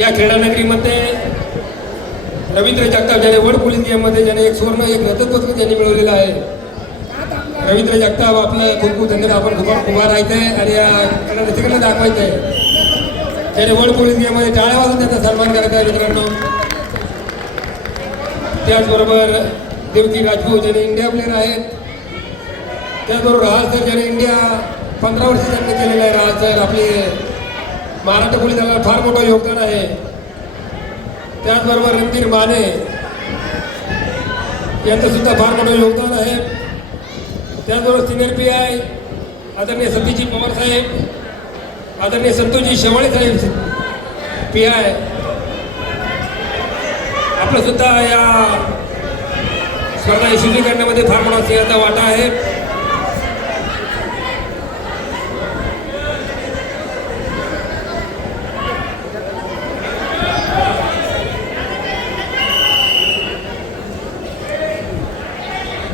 या क्रीडानगरीमध्ये रवींद्र जगताप ज्याने world police गेममध्ये ज्याने एक स्वर्ण एक रजत पदक ज्यांनी मिळवलेलं आहे रवींद्र जगताप आपलं खूप खूप धन्यवाद. आपण खूप उभा राहायचं आहे आणि या रसिकांना दाखवायचं आहे ज्याने वर्ल्ड पोलीस गेममध्ये टाळ्या वाजून त्यांचा सन्मान करायचा आहे मित्रांनो. त्याचबरोबर देवकी राजपूत ज्याने इंडिया प्लेअर आहेत. त्याचबरोबर राहाल सर ज्याने इंडिया 15 वर्ष त्यांनी केलेलं आहे. राहाल सर आपले महाराष्ट्र पोलीस दलाला फार मोठं योगदान आहे. त्याचबरोबर रणधीर माने यांचं सुद्धा फार मोठं योगदान आहे. त्याचबरोबर सिनियर PI आदरणीय सतीजी पवार साहेब, आदरणीय संतोषजी शेवाळे साहेब PI आपलं सुद्धा या स्पर्धा यशस्वी करण्यामध्ये फार मोठा सिंहाचा वाटा आहे.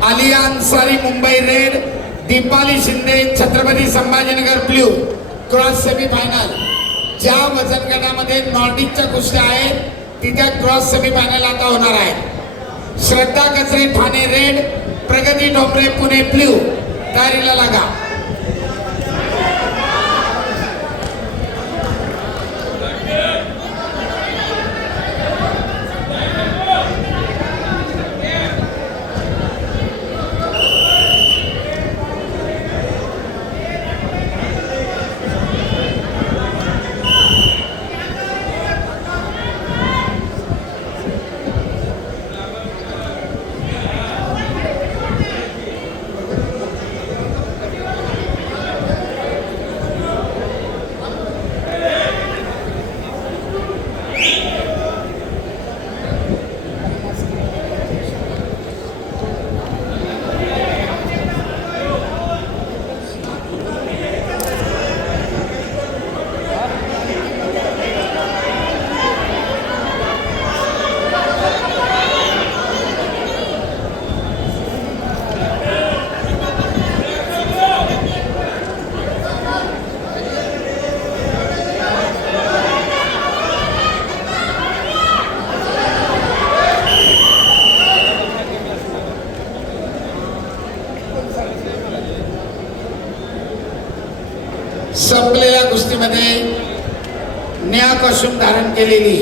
Alia Ansari Mumbai red, Deepali Shinde Chhatrapati Sambhajinagar blue cross semifinal. ज्या वजन गटामध्ये नॉर्डिकच्या कुस्त्या आहेत तिथे क्रॉस सेमीफायनल आता होणार आहे. श्रद्धा कचरे ठाणे रेड, प्रगती डोंबरे पुणे ब्ल्यू. तयारीला लागा. संपलेल्या कुस्तीमध्ये निळा कॉस्ट्यूम धारण केलेली